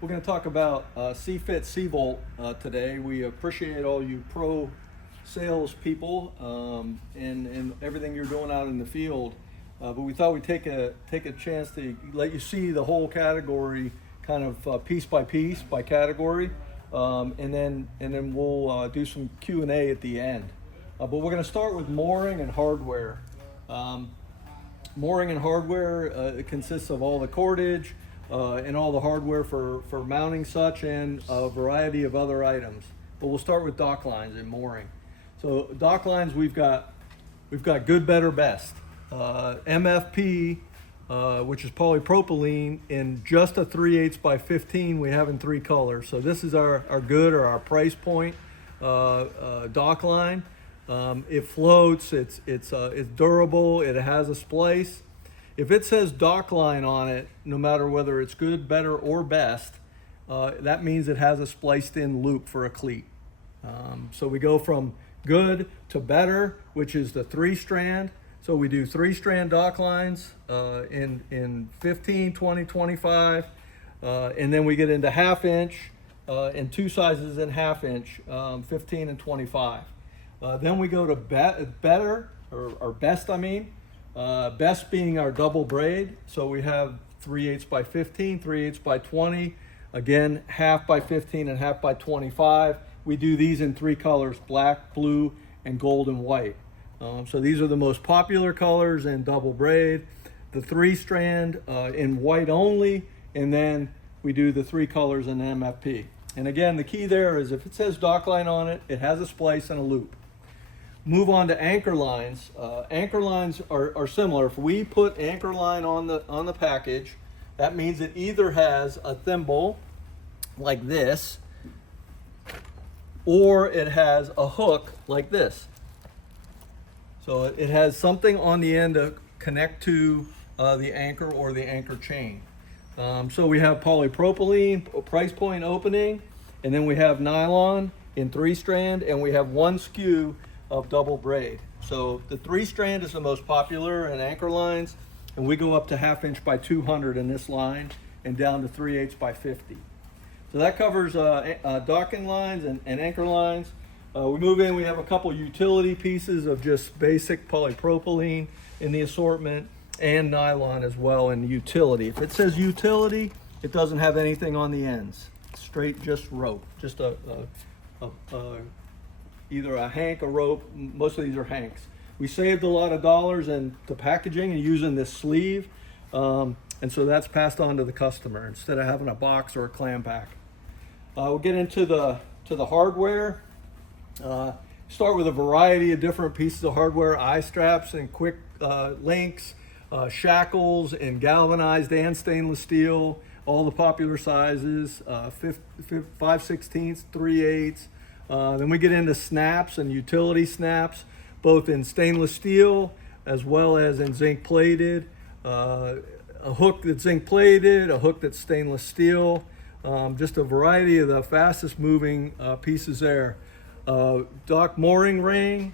We're going to talk about Seafit Seavolt today. We appreciate all you pro sales people and everything you're doing out in the field. But we thought we'd take a chance to let you see the whole category, kind of piece by category, and then we'll do some Q&A at the end. But we're going to start with mooring and hardware. Mooring and hardware it consists of all the cordage and all the hardware for mounting such and a variety of other items. But we'll start with dock lines and mooring. So dock lines, we've got good, better, best. MFP, which is polypropylene, in just a 3/8 by 15 we have in 3 colors. So this is our good or our price point dock line. It floats, it's durable, it has a splice. If it says dock line on it, no matter whether it's good, better, or best, that means it has a spliced in loop for a cleat. So we go from good to better, which is the 3-strand. So we do 3-strand dock lines in 15, 20, 25, and then we get into 1/2 inch and 2 sizes in 1/2 inch, 15 and 25. Then we go to better, or best, best being our double braid. So we have 3/8 by 15, 3/8 by 20, again 1/2 by 15 and 1/2 by 25. We do these in 3 colors, black, blue, and gold and white. So these are the most popular colors in double braid. The 3-strand in white only, and then we do the 3 colors in MFP. And again, the key there is if it says dock line on it, it has a splice and a loop. Move on to anchor lines. Anchor lines are similar. If we put anchor line on the package, that means it either has a thimble like this, or it has a hook like this. So it has something on the end to connect to the anchor or the anchor chain. So we have polypropylene, price point opening, and then we have nylon in 3-strand, and we have 1 SKU of double braid. So the 3-strand is the most popular in anchor lines, and we go up to 1/2 inch by 200 in this line and down to 3/8 by 50. So that covers docking lines and anchor lines. We move in, we have a couple utility pieces of just basic polypropylene in the assortment, and nylon as well in utility. If it says utility, it doesn't have anything on the ends. It's straight just rope, just either a hank, a rope. Most of these are hanks. We saved a lot of dollars in the packaging and using this sleeve, and so that's passed on to the customer instead of having a box or a clam pack. We'll get into the hardware. Start with a variety of different pieces of hardware: eye straps and quick links, shackles in galvanized and stainless steel, all the popular sizes, 5/16, 3/8. Then we get into snaps and utility snaps, both in stainless steel as well as in zinc plated. A hook that's zinc plated, a hook that's stainless steel. Just a variety of the fastest moving pieces there. Dock mooring ring,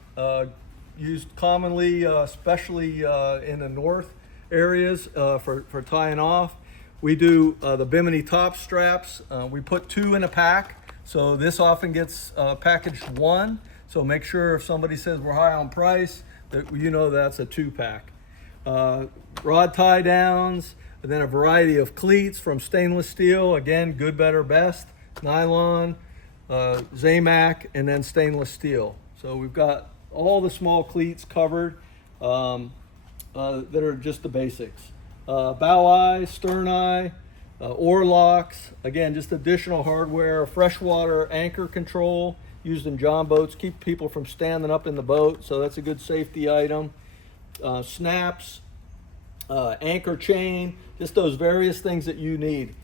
used commonly, especially in the north areas for tying off. We do the bimini top straps. We put 2 in a pack. So this often gets packaged 1. So make sure if somebody says we're high on price, that you know that's a 2-pack. Rod tie downs, and then a variety of cleats from stainless steel. Again, good, better, best. Nylon, Zamac, and then stainless steel. So we've got all the small cleats covered that are just the basics. Bow eye, stern eye, oar locks, again, just additional hardware. Freshwater anchor control used in john boats, keep people from standing up in the boat, so that's a good safety item. Snaps, anchor chain, just those various things that you need.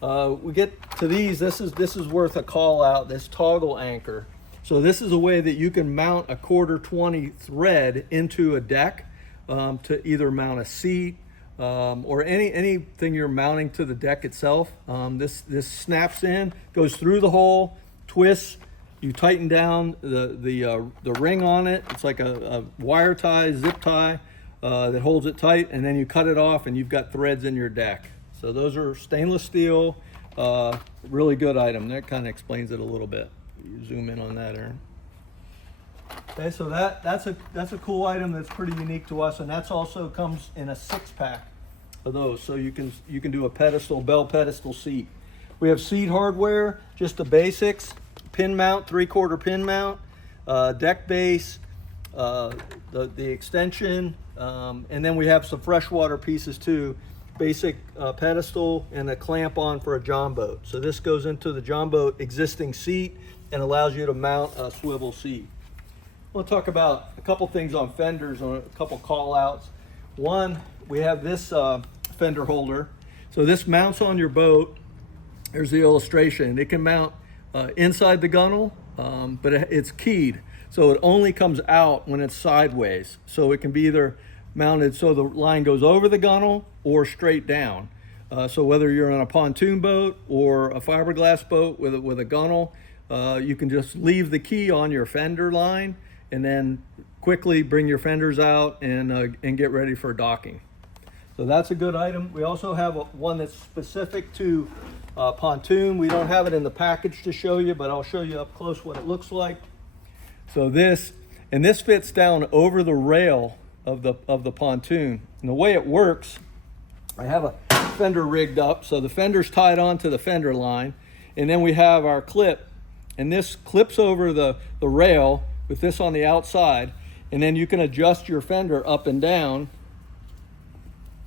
We get to these. This is worth a call out, this toggle anchor. So this is a way that you can mount a 1/4-20 thread into a deck to either mount a seat, or anything you're mounting to the deck itself. This snaps in, goes through the hole, twists. You tighten down the ring on it. It's like a wire tie, zip tie that holds it tight, and then you cut it off, and you've got threads in your deck. So those are stainless steel, really good item. That kind of explains it a little bit. You zoom in on that, Aaron. Okay, so that's a cool item that's pretty unique to us, and that's also comes in a 6-pack of those. So you can do a pedestal, bell pedestal seat. We have seat hardware, just the basics: pin mount, 3/4 pin mount, deck base, the extension, and then we have some freshwater pieces too. Basic pedestal and a clamp on for a john boat. So this goes into the john boat existing seat and allows you to mount a swivel seat. We'll talk about a couple things on fenders, on a couple call outs. One, we have this fender holder. So this mounts on your boat. There's the illustration. It can mount inside the gunnel, but it's keyed. So it only comes out when it's sideways. So it can be either mounted so the line goes over the gunnel or straight down. So whether you're on a pontoon boat or a fiberglass boat with a gunnel, you can just leave the key on your fender line and then quickly bring your fenders out and get ready for docking. So that's a good item. We also have one that's specific to pontoon. We don't have it in the package to show you, but I'll show you up close what it looks like. So this fits down over the rail of the pontoon. And the way it works, I have a fender rigged up, so the fender's tied onto the fender line, and then we have our clip, and this clips over the rail with this on the outside, and then you can adjust your fender up and down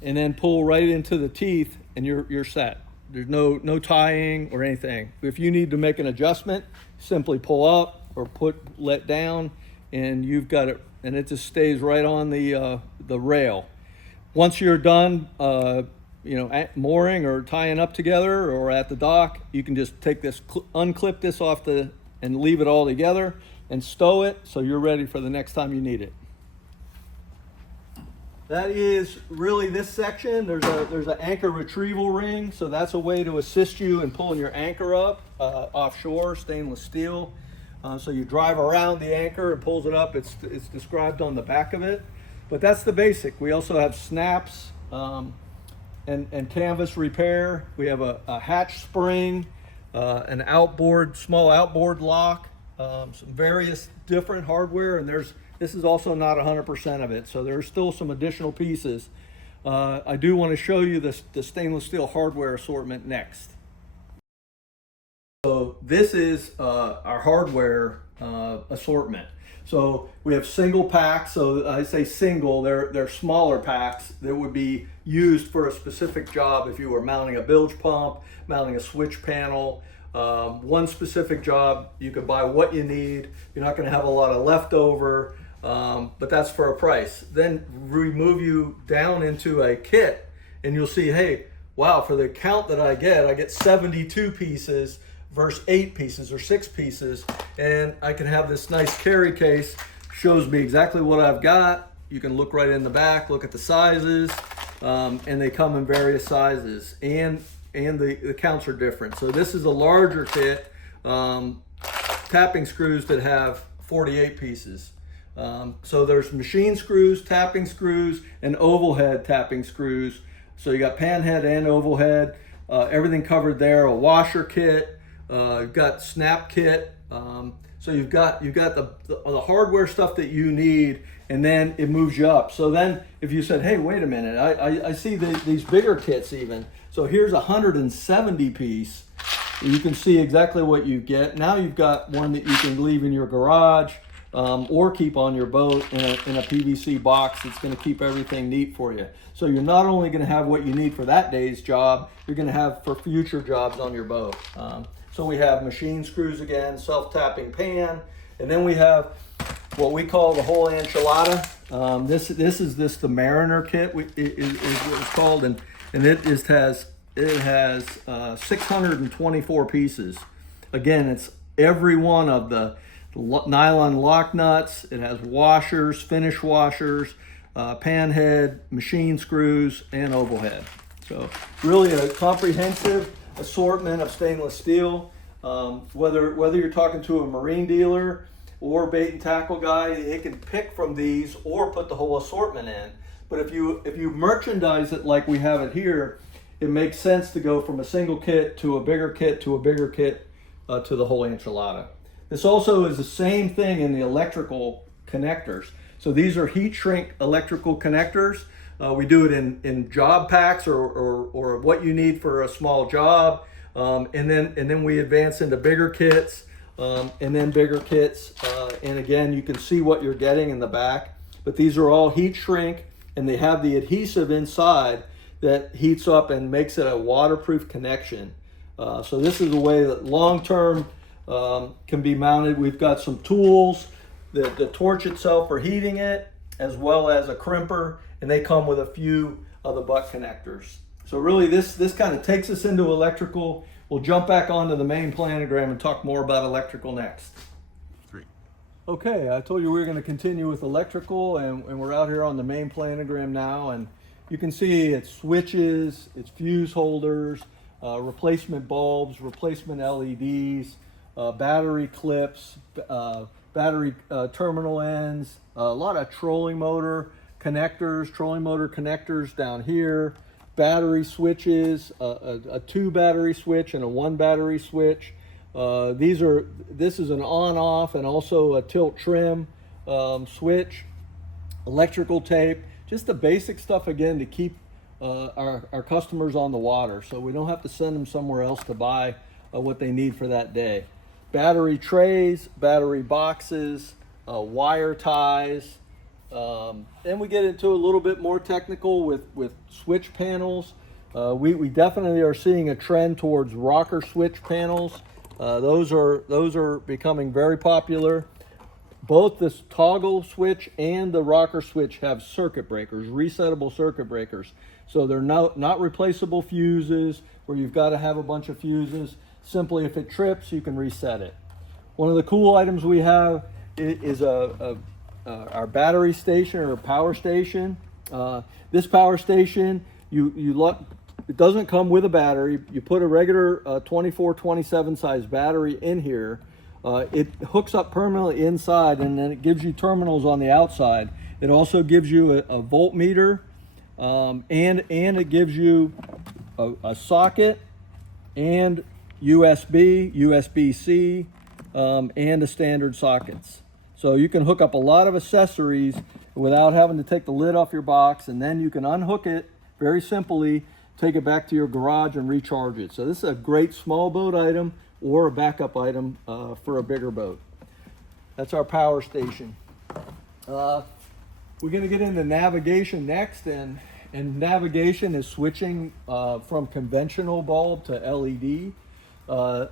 and then pull right into the teeth and you're set. There's no tying or anything. If you need to make an adjustment, simply pull up or let down, and you've got it, and it just stays right on the rail. Once you're done, mooring or tying up together or at the dock, you can just take this, unclip this off and leave it all together and stow it so you're ready for the next time you need it. That is really this section. There's an anchor retrieval ring, so that's a way to assist you in pulling your anchor up offshore, stainless steel. So you drive around the anchor and pulls it up. It's described on the back of it, but that's the basic. We also have snaps and canvas repair. We have a hatch spring, an small outboard lock, some various different hardware, and this is also not 100% of it, so there's still some additional pieces. I do want to show you the stainless steel hardware assortment next. So this is our hardware assortment. So we have single packs. So I say single, they're smaller packs that would be used for a specific job. If you were mounting a bilge pump, mounting a switch panel, one specific job, you could buy what you need. You're not going to have a lot of leftover, but that's for a price. Then we move you down into a kit, and you'll see, hey, wow, for the count that I get 72 pieces versus 8 pieces or 6 pieces, and I can have this nice carry case, shows me exactly what I've got. You can look right in the back, look at the sizes, and they come in various sizes, and the counts are different. So this is a larger kit, tapping screws that have 48 pieces. So there's machine screws, tapping screws, and oval head tapping screws. So you got pan head and oval head, everything covered there. A washer kit, you've got snap kit. So you've got the hardware stuff that you need, and then it moves you up. So then if you said, hey, wait a minute, I see these bigger kits even. So here's a 170 piece. You can see exactly what you get. Now you've got one that you can leave in your garage, or keep on your boat in a PVC box. It's going to keep everything neat for you. So you're not only going to have what you need for that day's job, you're going to have for future jobs on your boat. So we have machine screws again, self-tapping pan, and then we have what we call the whole enchilada. This is the Mariner kit is what it's called, and it has 624 pieces. Again, it's every one of the nylon lock nuts. It has washers, finish washers, pan head, machine screws, and oval head. So really a comprehensive assortment of stainless steel. Whether you're talking to a marine dealer or bait and tackle guy, they can pick from these or put the whole assortment in. But if you merchandise it like we have it here, it makes sense to go from a single kit to a bigger kit to a bigger kit to the whole enchilada. This also is the same thing in the electrical connectors. So these are heat shrink electrical connectors. We do it in job packs or what you need for a small job. And then we advance into bigger kits and then bigger kits. And again, you can see what you're getting in the back. But these are all heat shrink, and they have the adhesive inside that heats up and makes it a waterproof connection. So this is a way that long-term can be mounted. We've got some tools, the torch itself for heating it, as well as a crimper, and they come with a few of the butt connectors. So really this kind of takes us into electrical. We'll jump back onto the main planogram and talk more about electrical next. Great. Okay, I told you we were going to continue with electrical, and we're out here on the main planogram now, and you can see it's switches, it's fuse holders, replacement bulbs, replacement LEDs, battery clips, battery terminal ends, a lot of trolling motor connectors down here, battery switches, a 2 battery switch and a 1 battery switch. This is an on-off and also a tilt trim switch, electrical tape, just the basic stuff again to keep our customers on the water, so we don't have to send them somewhere else to buy what they need for that day. Battery trays, battery boxes, wire ties. Then we get into a little bit more technical with switch panels. We definitely are seeing a trend towards rocker switch panels. Those are becoming very popular. Both this toggle switch and the rocker switch have circuit breakers, resettable circuit breakers. So they're not replaceable fuses where you've got to have a bunch of fuses. Simply, if it trips, you can reset it. One of the cool items we have is our battery station or power station. This power station, it doesn't come with a battery. You put a regular 24-27 size battery in here. It hooks up permanently inside, and then it gives you terminals on the outside. It also gives you a voltmeter, and it gives you a socket and USB, USB-C, and the standard sockets. So you can hook up a lot of accessories without having to take the lid off your box, and then you can unhook it very simply, take it back to your garage and recharge it. So this is a great small boat item or a backup item for a bigger boat. That's our power station. We're going to get into navigation next, and navigation is switching from conventional bulb to LED.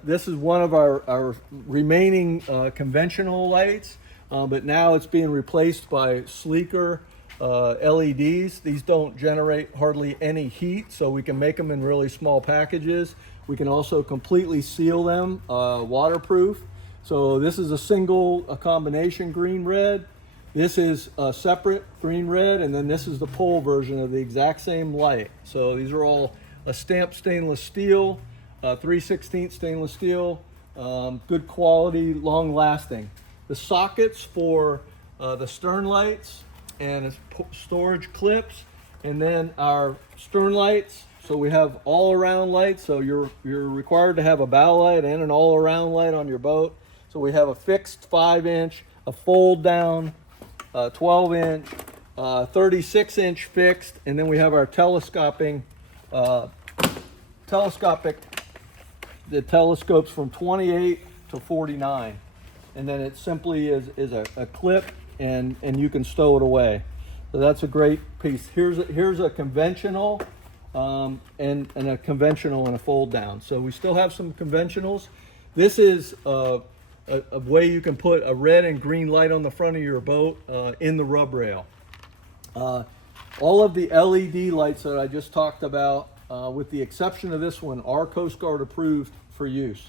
This is one of our remaining conventional lights, but now it's being replaced by sleeker LEDs. These don't generate hardly any heat, so we can make them in really small packages. We can also completely seal them, waterproof. So this is a combination green-red. This is a separate green-red, and then this is the pole version of the exact same light. So these are all a stamped stainless steel, 3/16 stainless steel, good quality, long-lasting. The sockets for the stern lights and storage clips, and then our stern lights. So we have all-around lights. So you're required to have a bow light and an all-around light on your boat. So we have a fixed 5-inch, a fold-down 12-inch, 36-inch fixed, and then we have our telescopic. The telescopes from 28 to 49, and then it simply is a clip, and you can stow it away. So that's a great piece. Here's a conventional and a conventional and a fold down. So we still have some conventionals. This is a way you can put a red and green light on the front of your boat in the rub rail. All of the LED lights that I just talked about, with the exception of this one, are Coast Guard approved for use.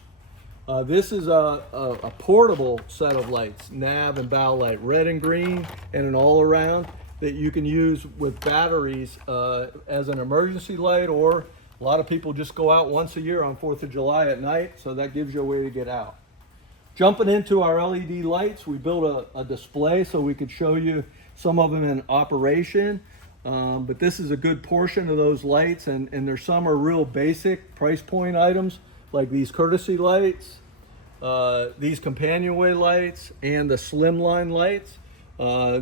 This is a portable set of lights, nav and bow light, red and green, and an all-around that you can use with batteries as an emergency light, or a lot of people just go out once a year on 4th of July at night, so that gives you a way to get out. Jumping into our LED lights, we built a display so we could show you some of them in operation. But this is a good portion of those lights, and there's some are real basic price point items, like these courtesy lights, these companionway lights, and the slimline lights.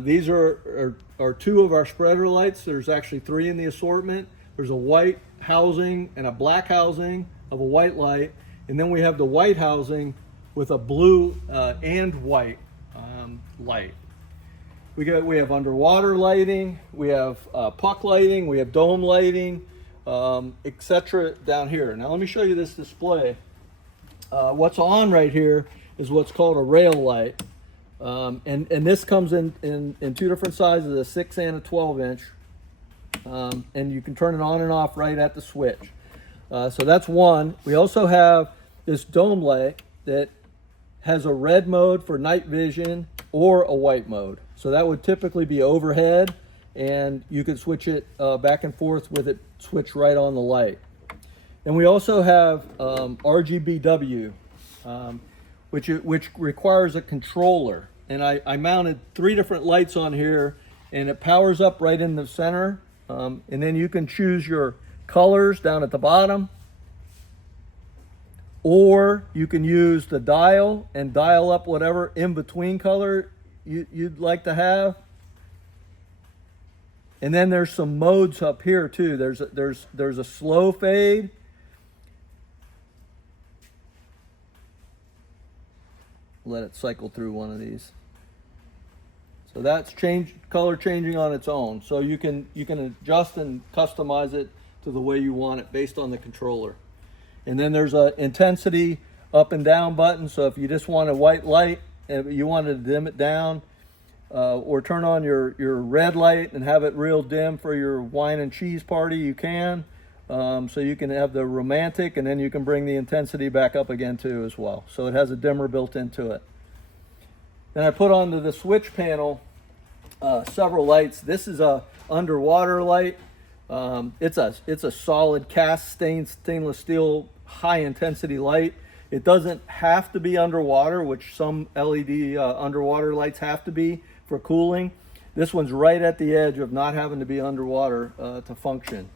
These are two of our spreader lights. There's actually three in the assortment. There's a white housing and a black housing of a white light, and then we have the white housing with a blue and white light. We have underwater lighting, we have puck lighting, we have dome lighting, etc. down here. Now let me show you this display. What's on right here is what's called a rail light. And this comes in two different sizes, a 6 and a 12 inch. And you can turn it on and off right at the switch. So that's one. We also have this dome light that has a red mode for night vision or a white mode. So that would typically be overhead, and you could switch it back and forth with it switched right on the light. And we also have RGBW, which requires a controller. And I mounted 3 different lights on here, and it powers up right in the center. And then you can choose your colors down at the bottom, or you can use the dial and dial up whatever in between color you'd like to have. And then there's some modes up here too. There's a slow fade. Let it cycle through one of these. So that's color changing on its own. So you can adjust and customize it to the way you want it based on the controller. And then there's a intensity up and down button. So if you just want a white light, if you want to dim it down, or turn on your red light and have it real dim for your wine and cheese party, you can. So you can have the romantic, and then you can bring the intensity back up again too as well. So it has a dimmer built into it. Then I put onto the switch panel several lights. This is a underwater light. It's a solid cast stainless steel high intensity light. It doesn't have to be underwater, which some LED underwater lights have to be for cooling. This one's right at the edge of not having to be underwater to function.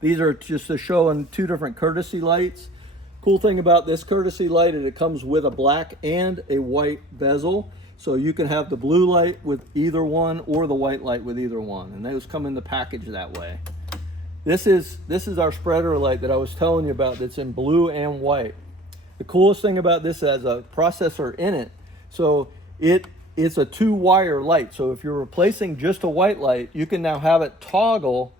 These are just to show in 2 different courtesy lights. Cool thing about this courtesy light is it comes with a black and a white bezel. So you can have the blue light with either one or the white light with either one. And those come in the package that way. This is our spreader light that I was telling you about that's in blue and white. The coolest thing about this has a processor in it. So it's a 2-wire light. So if you're replacing just a white light, you can now have it toggle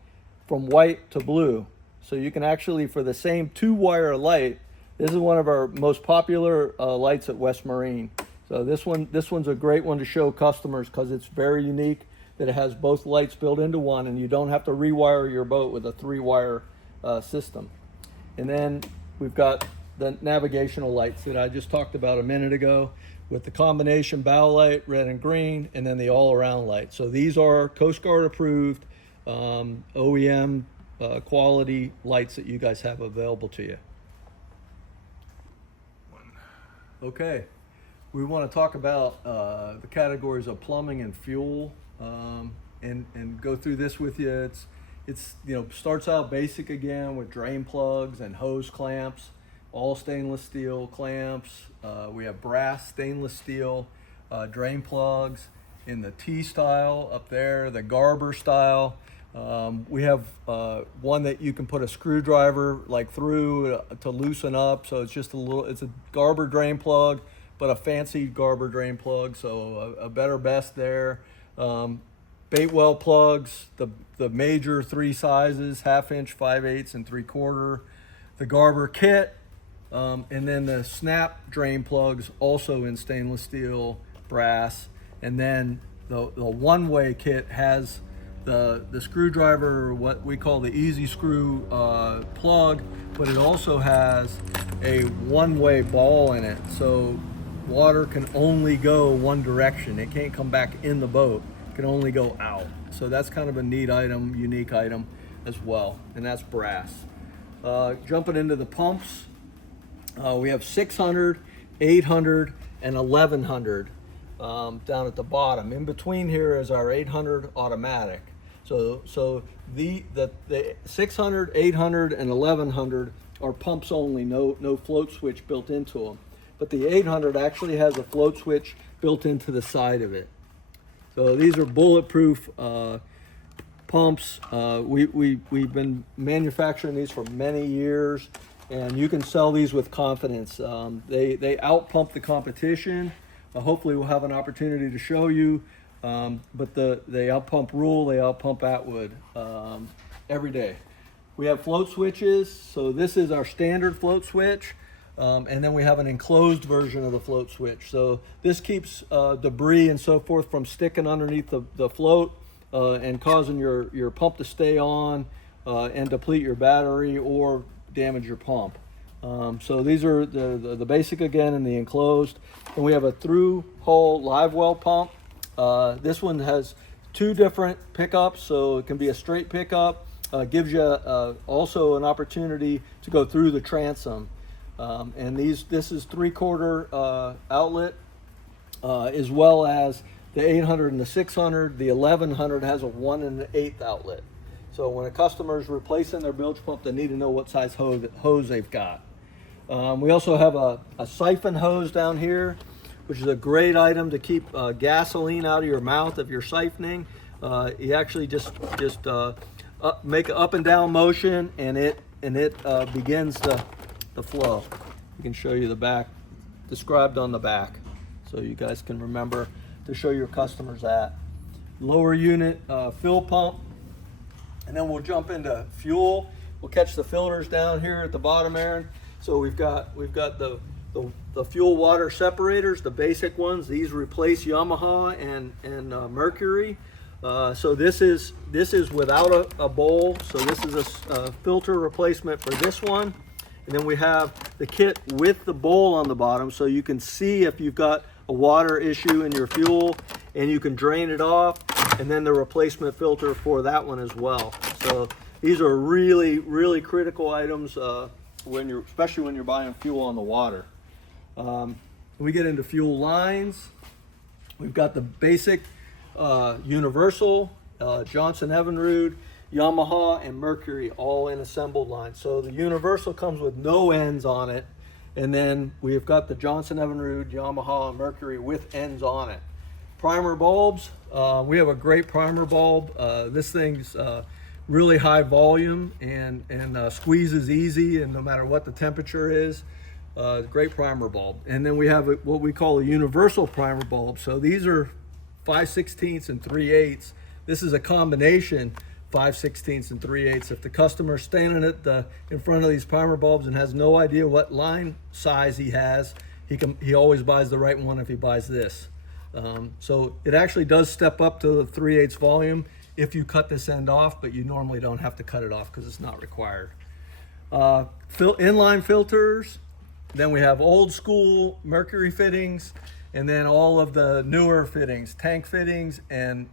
from white to blue. So you can actually, for the same 2-wire light, this is one of our most popular lights at West Marine. So this one's a great one to show customers because it's very unique that it has both lights built into one, and you don't have to rewire your boat with a 3-wire system. And then we've got the navigational lights that I just talked about a minute ago with the combination bow light, red and green, and then the all-around light. So these are Coast Guard approved OEM quality lights that you guys have available to you. Okay, we want to talk about the categories of plumbing and fuel, and go through this with you. It's starts out basic again with drain plugs and hose clamps, all stainless steel clamps. We have brass stainless steel drain plugs in the T style up there, the Garber style. We have one that you can put a screwdriver like through to loosen up. So it's a Garber drain plug, but a fancy Garber drain plug. So a better best there. Bait well plugs, the major 3 sizes, 1/2 inch, 5/8, and 3/4. The Garber kit, and then the snap drain plugs also in stainless steel, brass. And then the one-way kit has the screwdriver, what we call the easy screw plug, but it also has a one-way ball in it. So water can only go one direction. It can't come back in the boat. It can only go out. So that's kind of a neat item, unique item as well. And that's brass. Jumping into the pumps, we have 600, 800, and 1100 down at the bottom. In between here is our 800 automatic. So the 600, 800, and 1100 are pumps only, no float switch built into them. But the 800 actually has a float switch built into the side of it. So these are bulletproof pumps. We've been manufacturing these for many years, and you can sell these with confidence. They out-pump the competition. Hopefully we'll have an opportunity to show you. But they out-pump Rule, they out-pump Atwood every day. We have float switches. So this is our standard float switch. And then we have an enclosed version of the float switch. So this keeps debris and so forth from sticking underneath the float and causing your pump to stay on and deplete your battery or damage your pump. So these are the basic again in the enclosed. And we have a through hole live well pump. This one has two different pickups, so it can be a straight pickup. Gives you also an opportunity to go through the transom. And this is 3/4 outlet, as well as the 800 and the 600. The 1100 has a 1 1/8 outlet. So when a customer is replacing their bilge pump, they need to know what size hose they've got. We also have a siphon hose down here, which is a great item to keep gasoline out of your mouth if you're siphoning. You actually just make an up and down motion, and it begins the flow. We can show you the back, described on the back, so you guys can remember to show your customers that. Lower unit fill pump, and then we'll jump into fuel. We'll catch the filters down here at the bottom, Aaron. So we've got the fuel water separators, the basic ones. These replace Yamaha and Mercury. So this is without a bowl. So this is a filter replacement for this one. And then we have the kit with the bowl on the bottom, so you can see if you've got a water issue in your fuel, and you can drain it off, and then the replacement filter for that one as well. So these are really, really critical items especially when you're buying fuel on the water. We get into fuel lines. We've got the basic universal, Johnson Evinrude, Yamaha, and Mercury, all in assembled line. So the universal comes with no ends on it, and then we've got the Johnson Evinrude, Yamaha, and Mercury with ends on it. Primer bulbs, we have a great primer bulb. This thing's really high volume and squeezes easy, and no matter what the temperature is. Great primer bulb. And then we have what we call a universal primer bulb. So these are 5/16 and 3/8. This is a combination 5/16 and 3/8. If the customer's standing in front of these primer bulbs and has no idea what line size he has, he always buys the right one if he buys this. So it actually does step up to the 3/8 volume if you cut this end off, but you normally don't have to cut it off because it's not required. Inline filters. Then we have old school Mercury fittings, and then all of the newer fittings, tank fittings and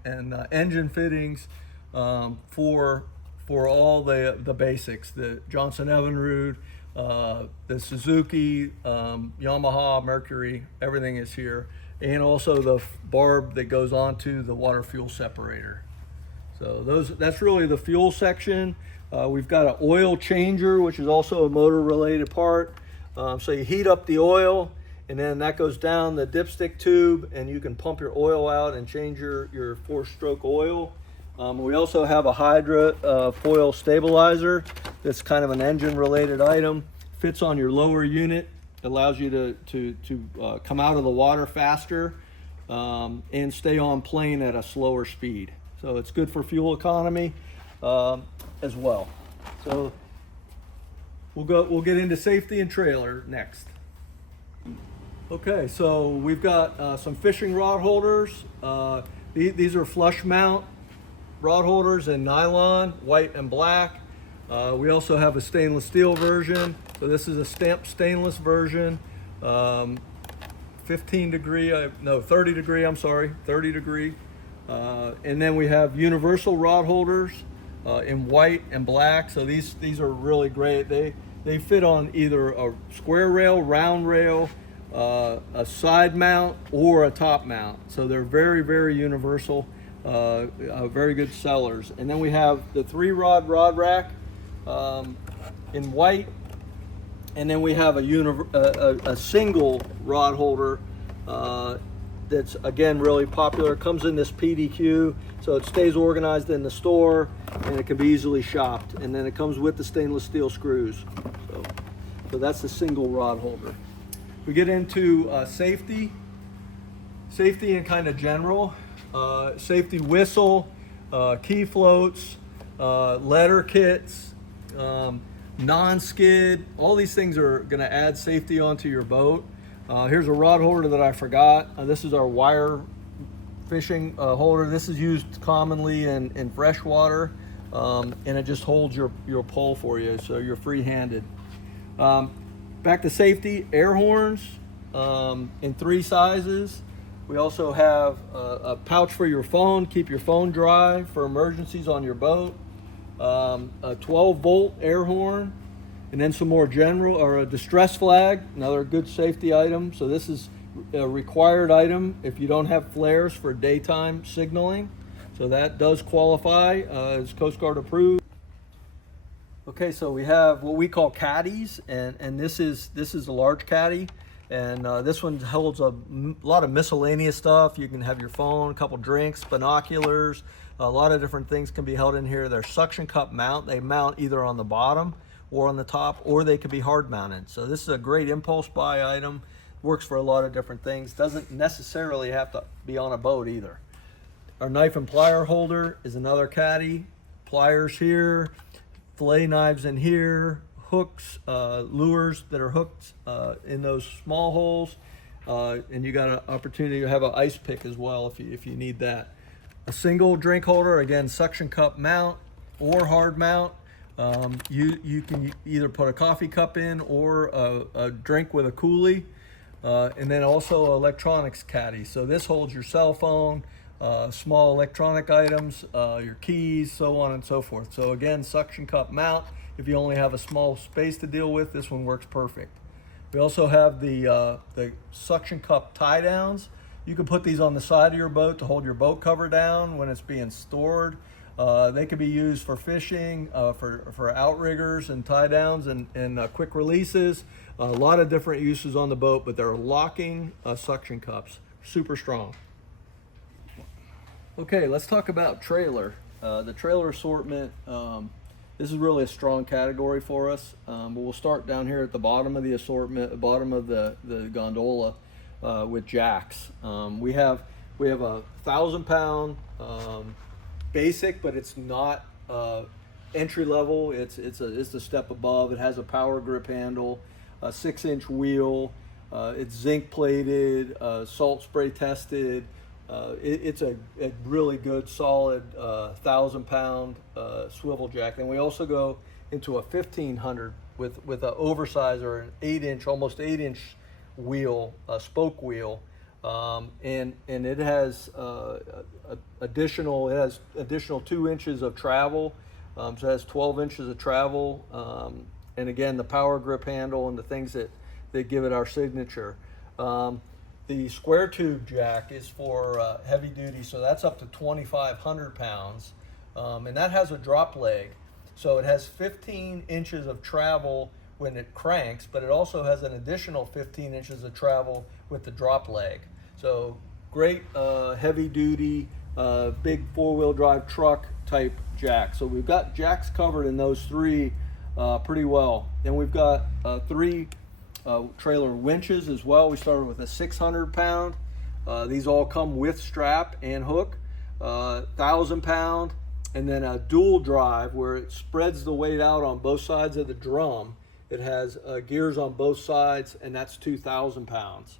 engine fittings for all the basics. The Johnson Evinrude, the Suzuki, Yamaha, Mercury, everything is here. And also the barb that goes onto the water fuel separator. So that's really the fuel section. We've got an oil changer, which is also a motor related part. So you heat up the oil, and then that goes down the dipstick tube, and you can pump your oil out and change your 4-stroke oil. We also have a Hydra foil stabilizer that's kind of an engine related item. Fits on your lower unit, allows you to come out of the water faster and stay on plane at a slower speed. So it's good for fuel economy as well. So we'll get into safety and trailer next. Okay, so we've got some fishing rod holders. These are flush mount rod holders in nylon, white and black. We also have a stainless steel version. So this is a stamped stainless version. 30 degree, I'm sorry, 30 degree. And then we have universal rod holders in white and black. So these are really great. They fit on either a square rail, round rail, a side mount, or a top mount. So they're very, very universal. very good sellers. And then we have the 3-rod rod rack in white, and then we have a single rod holder that's again really popular. It comes in this PDQ, so it stays organized in the store and it can be easily shopped. And then it comes with the stainless steel screws. So that's the single rod holder. We get into safety and kind of general. Safety whistle, key floats, letter kits, non-skid. All these things are going to add safety onto your boat. Here's a rod holder that I forgot. This is our wire fishing holder. This is used commonly in freshwater, and it just holds your pole for you, so you're free-handed. Back to safety, air horns in 3 sizes. We also have a pouch for your phone, keep your phone dry for emergencies on your boat. A 12-volt air horn, and then some more general, or a distress flag, another good safety item. So this is a required item if you don't have flares for daytime signaling. So that does qualify as Coast Guard approved. Okay, so we have what we call caddies, and this is a large caddy, and this one holds a lot of miscellaneous stuff. You can have your phone, a couple drinks, binoculars, a lot of different things can be held in here. They're suction cup mount. They mount either on the bottom or on the top, or they could be hard mounted. So this is a great impulse buy item. Works for a lot of different things. Doesn't necessarily have to be on a boat either. Our knife and plier holder is another caddy. Pliers here, fillet knives in here, hooks, lures that are hooked in those small holes, and you got an opportunity to have an ice pick as well if you need that. A single drink holder, again, suction cup mount or hard mount. You can either put a coffee cup in or a drink with a coolie, and then also electronics caddy. So this holds your cell phone, small electronic items, your keys, so on and so forth. So again, suction cup mount. If you only have a small space to deal with, this one works perfect. We also have the suction cup tie downs. You can put these on the side of your boat to hold your boat cover down when it's being stored. They can be used for fishing, for outriggers and tie downs and quick releases. A lot of different uses on the boat, but they're locking suction cups, super strong. Okay, let's talk about trailer. The trailer assortment, this is really a strong category for us. But we'll start down here at the bottom of the assortment, bottom of the gondola with jacks. We have a 1,000-pound basic, but it's not entry level. It's a step above. It has a power grip handle, a 6-inch wheel. It's zinc plated, salt spray tested. It's a really good, solid 1,000-pound swivel jack. And we also go into a 1,500 with an oversized or an 8-inch, almost 8-inch wheel, spoke wheel. And it has additional 2 inches of travel, so it has 12 inches of travel, and again the power grip handle and the things that give it our signature. The square tube jack is for heavy duty, so that's up to 2,500 pounds, and that has a drop leg, so it has 15 inches of travel when it cranks, but it also has an additional 15 inches of travel with the drop leg. So great heavy duty, big 4-wheel drive truck type jack. So we've got jacks covered in those 3 pretty well. Then we've got 3 trailer winches as well. We started with a 600-pound. These all come with strap and hook, 1,000-pound, and then a dual drive where it spreads the weight out on both sides of the drum. It has gears on both sides, and that's 2,000 pounds.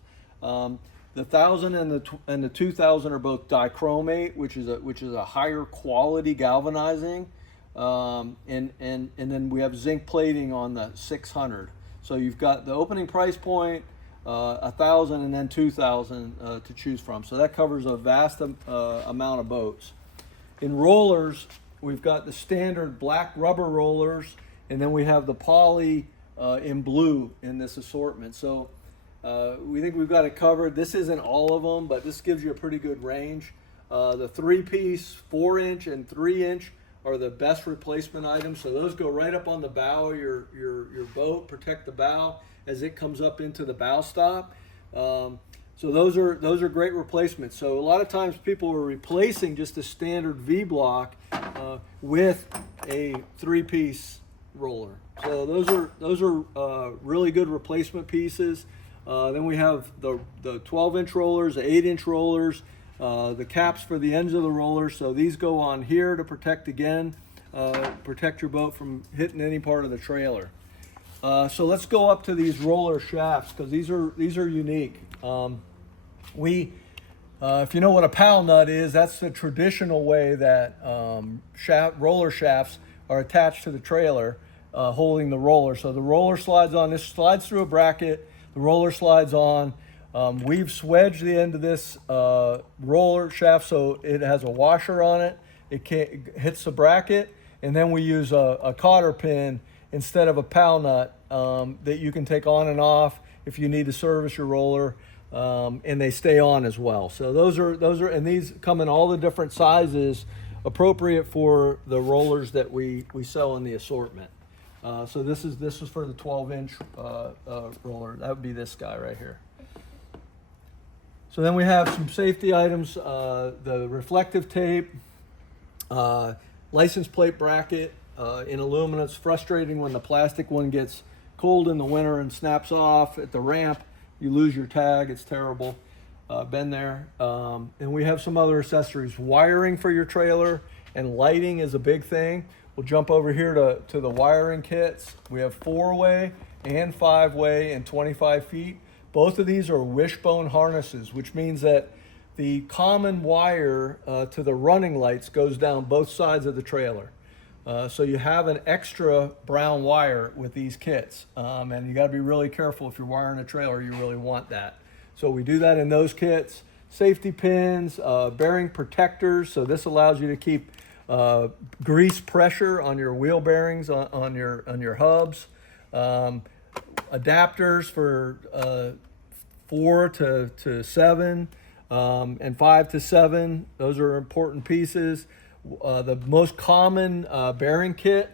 The 1,000 and the 2,000 are both dichromate, which is a higher quality galvanizing, and then we have zinc plating on the 600. So you've got the opening price point, 1,000 and then 2,000 to choose from. So that covers a vast amount of boats. In rollers, we've got the standard black rubber rollers, and then we have the poly in blue in this assortment. So we think we've got it covered. This isn't all of them, but this gives you a pretty good range. The 3-piece, 4-inch and 3-inch are the best replacement items. So those go right up on the bow of your boat, protect the bow as it comes up into the bow stop. So those are great replacements. So a lot of times people are replacing just a standard V block with a 3-piece roller. So those are really good replacement pieces. Then we have the 12-inch rollers, the 8-inch rollers, the caps for the ends of the rollers. So these go on here to protect protect your boat from hitting any part of the trailer. So let's go up to these roller shafts because these are unique. If you know what a pal nut is, that's the traditional way that roller shafts are attached to the trailer, holding the roller. So the roller slides on. This slides through a bracket. The roller slides on. We've swedged the end of this roller shaft so it has a washer on it. It hits the bracket, and then we use a cotter pin instead of a pal nut that you can take on and off if you need to service your roller, and they stay on as well. So those are, and these come in all the different sizes appropriate for the rollers that we sell in the assortment. So this is for the 12-inch roller. That would be this guy right here. So then we have some safety items, the reflective tape, license plate bracket in aluminum. It's frustrating when the plastic one gets cold in the winter and snaps off at the ramp. You lose your tag. It's terrible. Been there. And we have some other accessories. Wiring for your trailer and lighting is a big thing. We'll jump over here to the wiring kits. We have 4-way and 5-way and 25 feet. Both of these are wishbone harnesses, which means that the common wire to the running lights goes down both sides of the trailer. So you have an extra brown wire with these kits, and you got to be really careful if you're wiring a trailer. You really want that. So we do that in those kits. Safety pins, bearing protectors. So this allows you to keep grease pressure on your wheel bearings on your hubs. Adapters for 4 to 7 and 5 to 7. Those are important pieces. The most common bearing kit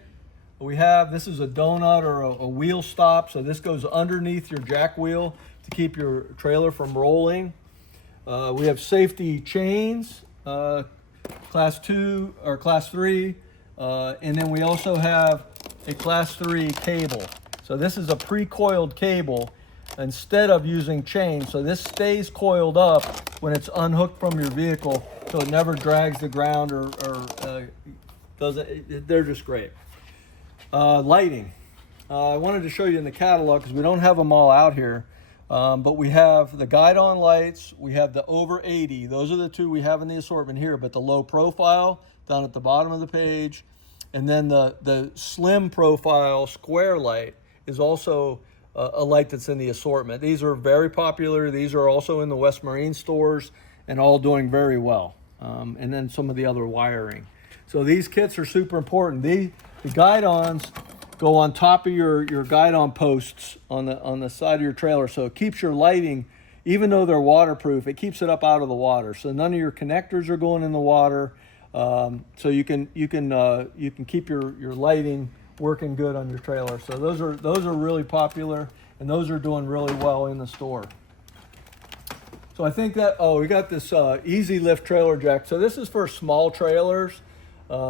we have, this is a donut or a wheel stop. So this goes underneath your jack wheel to keep your trailer from rolling. We have safety chains, class 2 or class 3. And then we also have a class 3 cable. So this is a pre-coiled cable instead of using chains. So this stays coiled up when it's unhooked from your vehicle, so it never drags the ground or doesn't. They're just great. Lighting. I wanted to show you in the catalog because we don't have them all out here, but we have the guide-on lights. We have the over 80. Those are the two we have in the assortment here, but the low profile down at the bottom of the page, and then the slim profile square light is also a light that's in the assortment. These are very popular. These are also in the West Marine stores and all doing very well. And then some of the other wiring. So these kits are super important. The guide-ons go on top of your guide-on posts on the side of your trailer. So it keeps your lighting, even though they're waterproof, it keeps it up out of the water. So none of your connectors are going in the water. So you can keep your lighting working good on your trailer. So those are really popular, and those are doing really well in the store. So I think that, we got this easy lift trailer jack. So this is for small trailers.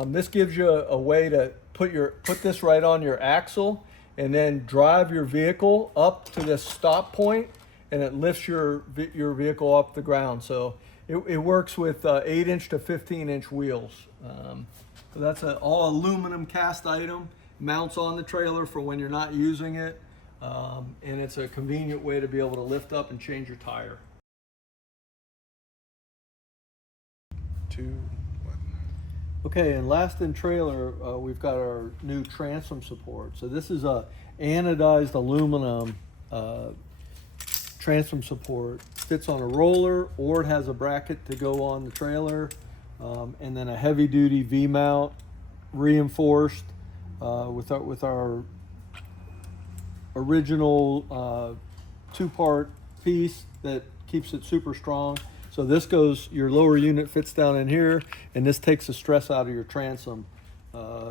This gives you a way to put this right on your axle and then drive your vehicle up to this stop point, and it lifts your vehicle up the ground. So it works with 8-inch to 15-inch wheels. So that's an all aluminum cast item. Mounts on the trailer for when you're not using it, and it's a convenient way to be able to lift up and change your tire. Okay, and last in trailer, we've got our new transom support. So this is a anodized aluminum transom support. Fits on a roller, or it has a bracket to go on the trailer, and then a heavy duty V-mount, reinforced with our original 2-part piece that keeps it super strong. So this goes, your lower unit fits down in here, and this takes the stress out of your transom.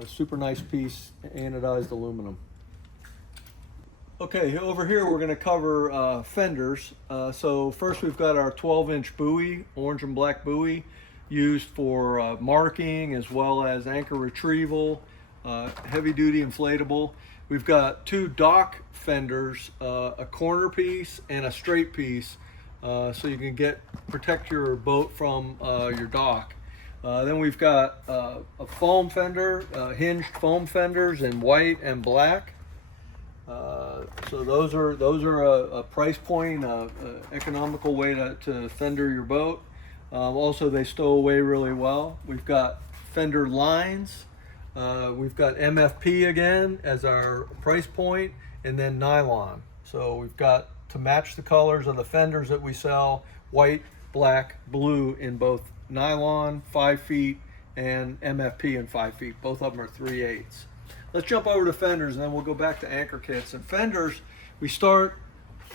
Super nice piece, anodized aluminum. Okay, over here we're going to cover fenders. So first we've got our 12-inch buoy, orange and black buoy, used for marking as well as anchor retrieval, heavy duty inflatable. We've got two dock fenders, a corner piece and a straight piece, so you can protect your boat from your dock. Then we've got a foam fender, hinged foam fenders in white and black. So those are a price point, economical way to fender your boat. Also, they stow away really well. We've got fender lines. We've got MFP again as our price point, and then nylon. So we've got, to match the colors of the fenders that we sell, white, black, blue in both nylon 5 feet and MFP in 5 feet. Both of them are 3/8. Let's jump over to fenders, and then we'll go back to anchor kits. And fenders, we start,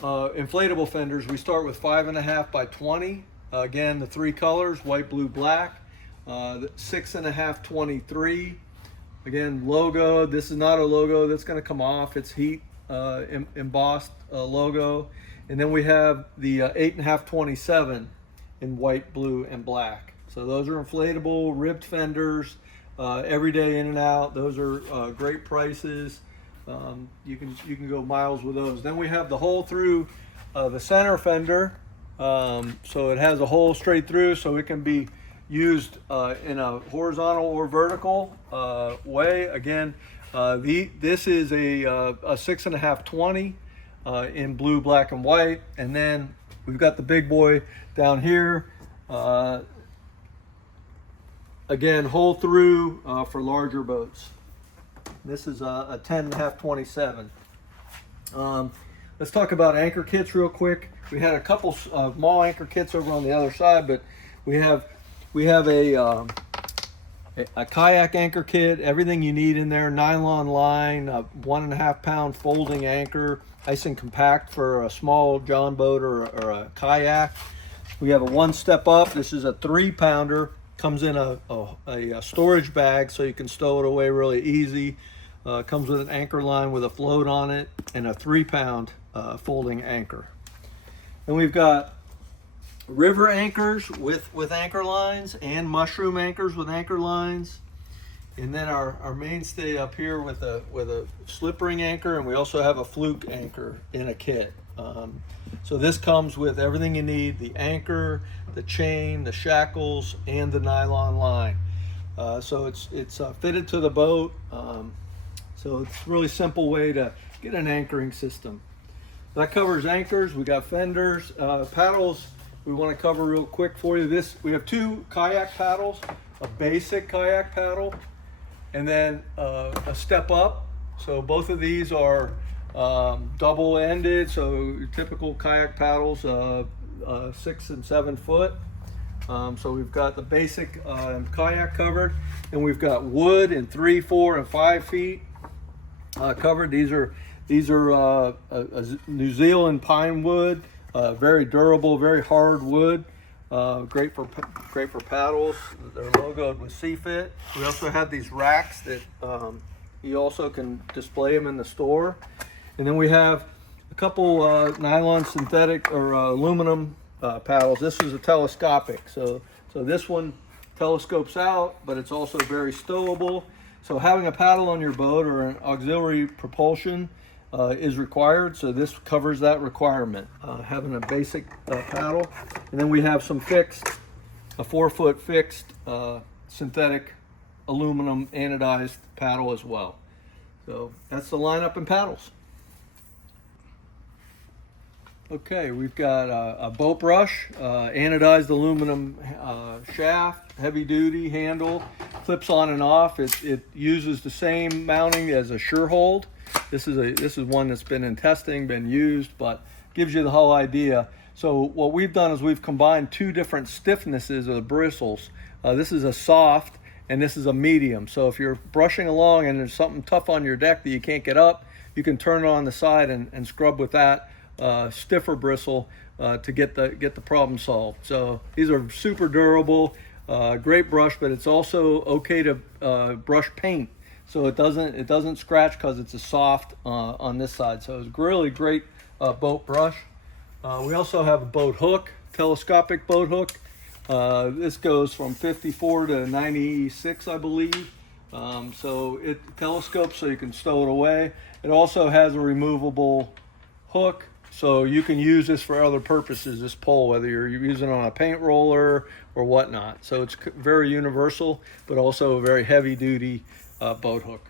inflatable fenders, we start with 5.5 by 20. Again, the 3 colors, white, blue, black. 6.5, 23. Again, logo, this is not a logo that's gonna come off. It's heat embossed logo. And then we have the 8.5, 27 in white, blue, and black. So those are inflatable, ribbed fenders, every day in and out. Those are great prices. You can go miles with those. Then we have the hole through the center fender. So it has a hole straight through, so it can be used in a horizontal or vertical way. Again, this is a 6.5, 20 in blue, black, and white. And then we've got the big boy down here. Again, hole through for larger boats. This is a 10.5, 27. Let's talk about anchor kits real quick. We had a couple small anchor kits over on the other side, but we have a kayak anchor kit, everything you need in there, nylon line, a 1.5 pound folding anchor, nice and compact for a small John boat or a kayak. We have a 1 step up. This is a 3 pounder. Comes in a storage bag, so you can stow it away really easy. Comes with an anchor line with a float on it and a 3 pound folding anchor. And we've got river anchors with anchor lines and mushroom anchors with anchor lines. And then our mainstay up here with a slip ring anchor, and we also have a fluke anchor in a kit. So this comes with everything you need: the anchor, the chain, the shackles, and the nylon line. So it's fitted to the boat. So it's a really simple way to get an anchoring system. That covers anchors. We got fenders, paddles. We want to cover real quick for you. We have 2 kayak paddles, a basic kayak paddle, and then a step up. So both of these are double-ended. So your typical kayak paddles, 6 and 7 foot. So we've got the basic kayak covered, and we've got wood in 3, 4, and 5 feet covered. These are a New Zealand pine wood, very durable, very hard wood. Great for paddles. They're logoed with Seafit. We also have these racks that you also can display them in the store. And then we have a couple nylon synthetic or aluminum paddles. This is a telescopic, so this one telescopes out, but it's also very stowable. So having a paddle on your boat or an auxiliary propulsion is required, so this covers that requirement, having a basic paddle. And then we have some fixed, a 4-foot fixed synthetic aluminum anodized paddle as well. So that's the lineup in paddles. Okay, we've got a boat brush, anodized aluminum shaft, heavy duty handle, clips on and off. It uses the same mounting as a Surehold. This is one that's been in testing, been used, but gives you the whole idea. So what we've done is we've combined 2 different stiffnesses of the bristles. This is a soft and this is a medium. So if you're brushing along and there's something tough on your deck that you can't get up, you can turn it on the side and scrub with that stiffer bristle to get the problem solved. So these are super durable, great brush, but it's also okay to brush paint, so it doesn't scratch because it's a soft on this side. So it's really great boat brush. We also have a boat hook, telescopic boat hook. This goes from 54 to 96, I believe. So it telescopes so you can stow it away. It also has a removable hook, so you can use this for other purposes, this pole, whether you're using it on a paint roller or whatnot. So it's very universal, but also a very heavy duty boat hook.